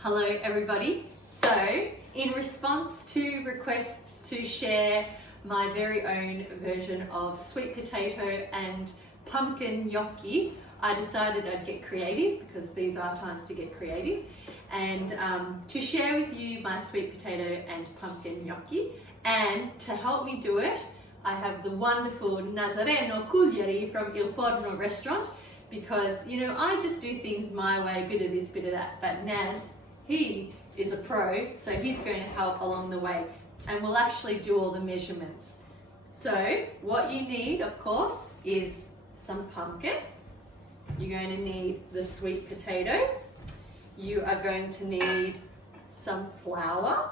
Hello everybody. So in response to requests to share my very own version of sweet potato and pumpkin gnocchi, I decided I'd get creative because these are times to get creative, and to share with you my sweet potato and pumpkin gnocchi. And to help me do it, I have the wonderful Naz Cugliari from Il Forno Restaurant, because I just do things my way, bit of this, bit of that, but Naz, he is a pro, so he's going to help along the way, and we'll actually do all the measurements. So what you need, of course, is some pumpkin. You're going to need the sweet potato. You are going to need some flour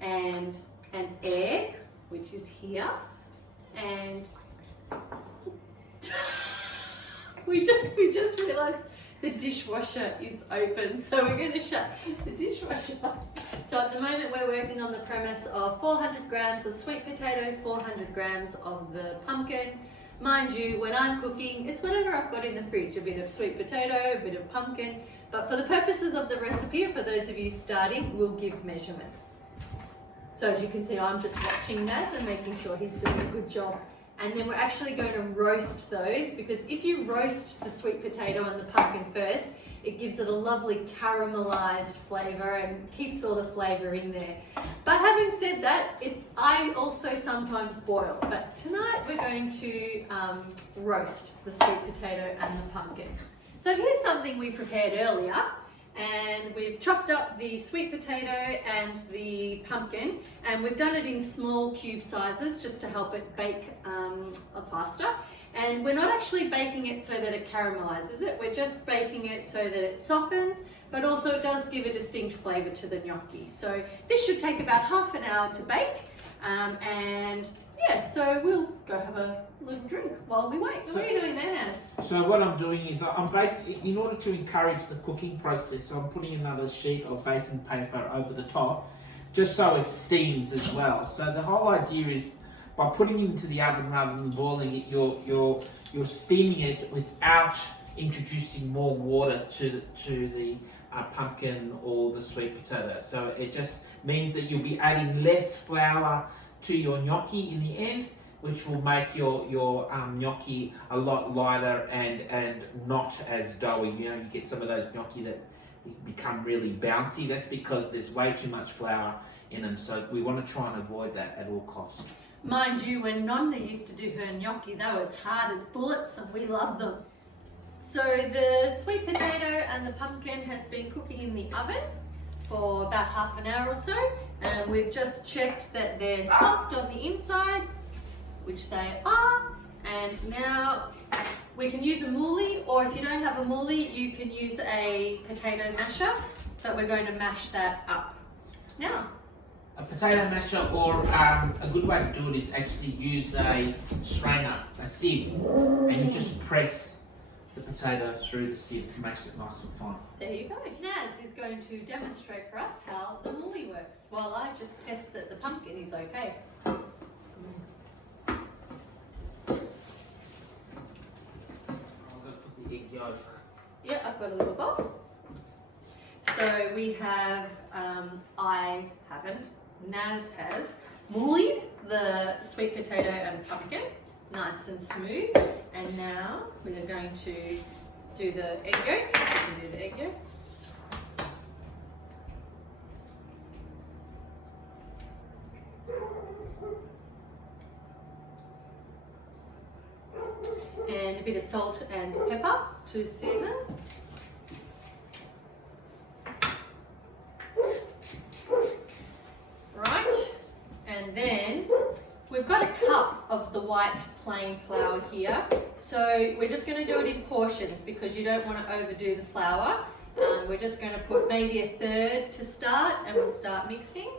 and an egg, which is here, and we just realized the dishwasher is open, so we're going to shut the dishwasher. So at the moment we're working on the premise of 400 grams of sweet potato, 400 grams of the pumpkin. Mind you, when I'm cooking, it's whatever I've got in the fridge, a bit of sweet potato, a bit of pumpkin, but for the purposes of the recipe, or for those of you starting, we'll give measurements. So as you can see, I'm just watching Naz and making sure he's doing a good job. And then we're actually going to roast those, because if you roast the sweet potato and the pumpkin first, it gives it a lovely caramelized flavor and keeps all the flavor in there. But having said that, I also sometimes boil, but tonight we're going to roast the sweet potato and the pumpkin. So here's something we prepared earlier. And we've chopped up the sweet potato and the pumpkin, and we've done it in small cube sizes just to help it bake faster. And we're not actually baking it so that it caramelizes it, we're just baking it so that it softens, but also it does give a distinct flavor to the gnocchi. So this should take about half an hour to bake, and yeah, so we'll go have a little drink while we wait. So what are you doing there, Naz? So what I'm doing is I'm basically, in order to encourage the cooking process, so I'm putting another sheet of baking paper over the top, just so it steams as well. So the whole idea is, by putting it into the oven rather than boiling it, you're steaming it without introducing more water to the pumpkin or the sweet potato. So it just means that you'll be adding less flour to your gnocchi in the end, which will make your gnocchi a lot lighter and not as doughy. You get some of those gnocchi that become really bouncy. That's because there's way too much flour in them. So we want to try and avoid that at all costs. Mind you, when Nonna used to do her gnocchi, they were as hard as bullets, and we love them. So the sweet potato and the pumpkin has been cooking in the oven for about half an hour or so, and we've just checked that they're soft on the inside, which they are. And now we can use a moulie, or if you don't have a moulie, you can use a potato masher, but we're going to mash that up now. A potato masher, or a good way to do it is actually use a strainer, a sieve, and you just press the potato through the sieve. It makes it nice and fine. There you go. Naz is going to demonstrate for us how the moulie works, while I just test that the pumpkin is okay. I'm going to put the egg yolk. Yeah, I've got a little bowl. So we have, I haven't, Naz has moulied the sweet potato and pumpkin, nice and smooth. And now we are going to do the egg yolk. Do the egg yolk. And a bit of salt and pepper to season. Right, and then we've got a cup of the white plain flour here. So we're just going to do it in portions because you don't want to overdo the flour. We're just going to put maybe a third to start, and we'll start mixing.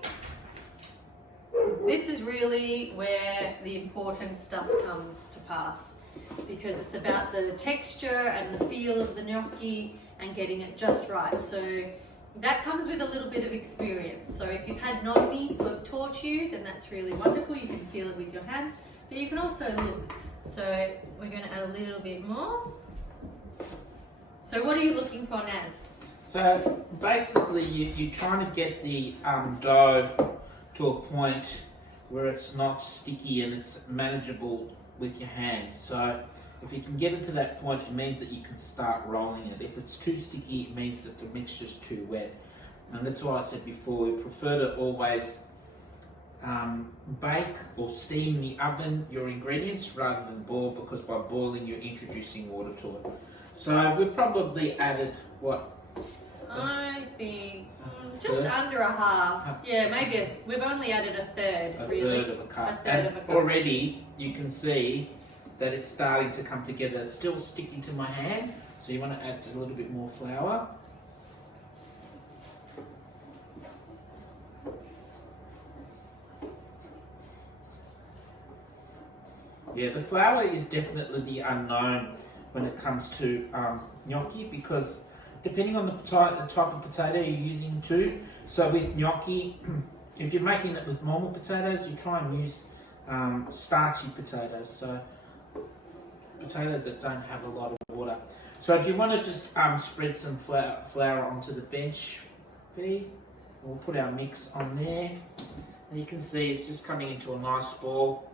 This is really where the important stuff comes to pass, because it's about the texture and the feel of the gnocchi and getting it just right. So that comes with a little bit of experience. So if you've had nonni who have taught you, then that's really wonderful. You can feel it with your hands, but you can also look. So we're going to add a little bit more. So what are you looking for, Naz? So basically you're trying to get the dough to a point where it's not sticky and it's manageable with your hands. So if you can get it to that point, it means that you can start rolling it. If it's too sticky, it means that the mixture's too wet. And that's why I said before, we prefer to always bake or steam in the oven your ingredients rather than boil, because by boiling you're introducing water to it. So we've probably added what? I think just under a half. Yeah, maybe we've only added a third. Third of a cup. A third of a cup. Already you can see that it's starting to come together. It's still sticking to my hands, so you want to add a little bit more flour. Yeah, the flour is definitely the unknown when it comes to gnocchi, because depending on the type of potato you're using too. So with gnocchi, if you're making it with normal potatoes, you try and use starchy potatoes, so potatoes that don't have a lot of water. So do you want to just spread some flour onto the bench, Fee? We'll put our mix on there. And you can see it's just coming into a nice ball.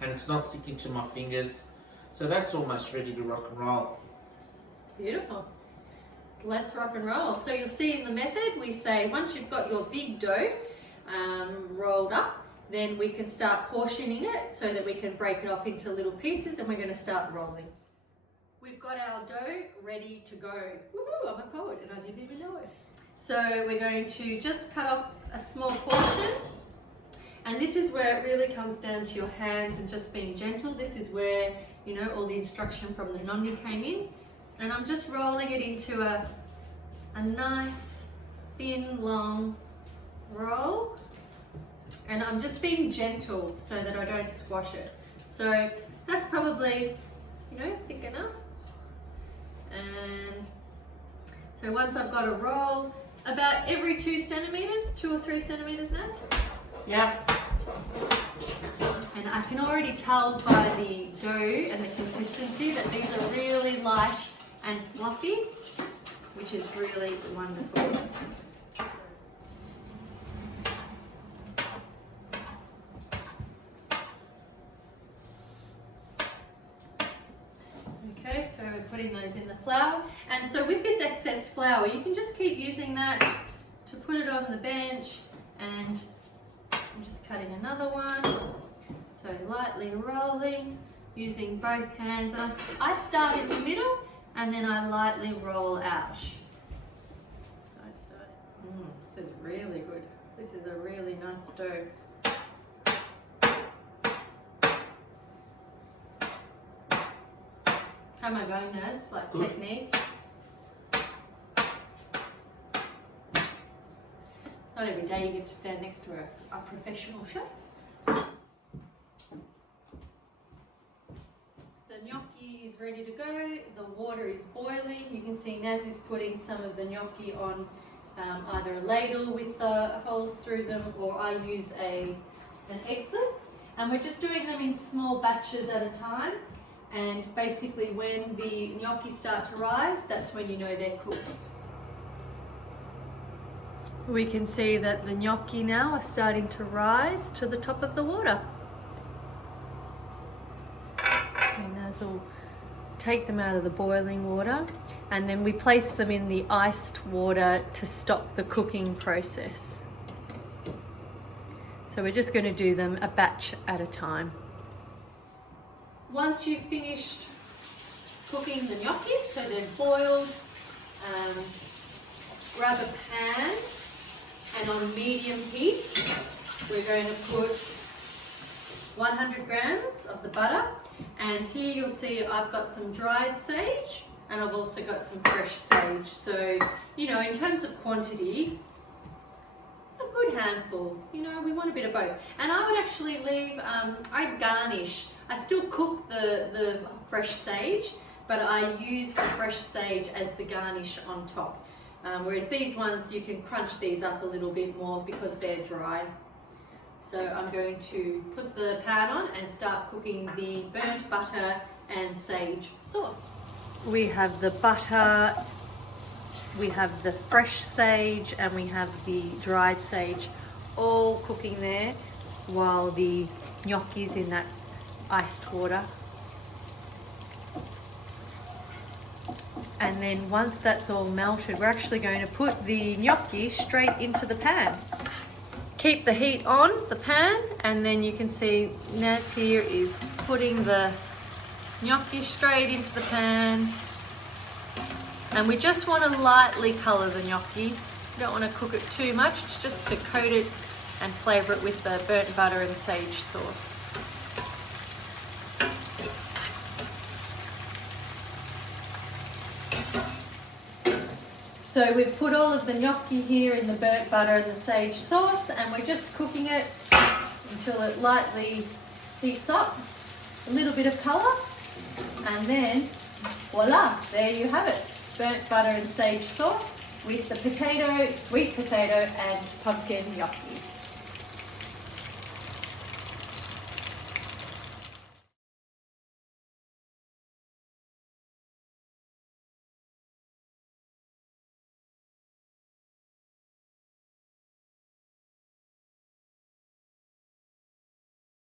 And it's not sticking to my fingers. So that's almost ready to rock and roll. Beautiful. Let's rock and roll. So you'll see in the method, we say once you've got your big dough rolled up, then we can start portioning it so that we can break it off into little pieces, and we're going to start rolling. We've got our dough ready to go. Woohoo, I'm a poet and I didn't even know it. So we're going to just cut off a small portion. And this is where it really comes down to your hands and just being gentle. This is where, you know, all the instruction from the nonni came in. And I'm just rolling it into a nice, thin, long roll. And I'm just being gentle so that I don't squash it. So that's probably, you know, thick enough. And so once I've got a roll, about every 2 centimeters, 2 or 3 centimeters, Naz? Yeah. And I can already tell by the dough and the consistency that these are really light and fluffy, which is really wonderful. Okay, so we're putting those in the flour. And so with this excess flour, you can just keep using that to put it on the bench, and I'm just cutting another one. So lightly rolling, using both hands. I start in the middle and then I lightly roll out. So I start, this is really good. This is a really nice dough. How am I going, Naz? Like good. Technique? Not every day you get to stand next to a professional chef. The gnocchi is ready to go. The water is boiling. You can see Naz is putting some of the gnocchi on either a ladle with the holes through them, or I use an egg flip. And we're just doing them in small batches at a time. And basically when the gnocchi start to rise, that's when you know they're cooked. We can see that the gnocchi now are starting to rise to the top of the water. And Naz will take them out of the boiling water, and then we place them in the iced water to stop the cooking process. So we're just going to do them a batch at a time. Once you've finished cooking the gnocchi, so they're boiled, grab a pan, and on medium heat, we're going to put 100 grams of the butter. And here you'll see I've got some dried sage, and I've also got some fresh sage. So, you know, in terms of quantity, a good handful. You know, we want a bit of both. And I would actually leave, I garnish. I still cook the fresh sage, but I use the fresh sage as the garnish on top. Whereas these ones, you can crunch these up a little bit more because they're dry. So I'm going to put the pan on and start cooking the burnt butter and sage sauce. We have the butter we have the fresh sage and we have the dried sage all cooking there while the gnocchi is in that iced water. And then once that's all melted, we're actually going to put the gnocchi straight into the pan. Keep the heat on the pan, and then you can see Naz here is putting the gnocchi straight into the pan. And we just want to lightly colour the gnocchi. We don't want to cook it too much, it's just to coat it and flavour it with the burnt butter and sage sauce. So we've put all of the gnocchi here in the burnt butter and the sage sauce, and we're just cooking it until it lightly heats up. A little bit of colour, and then voila, there you have it. Burnt butter and sage sauce with the potato, sweet potato and pumpkin gnocchi.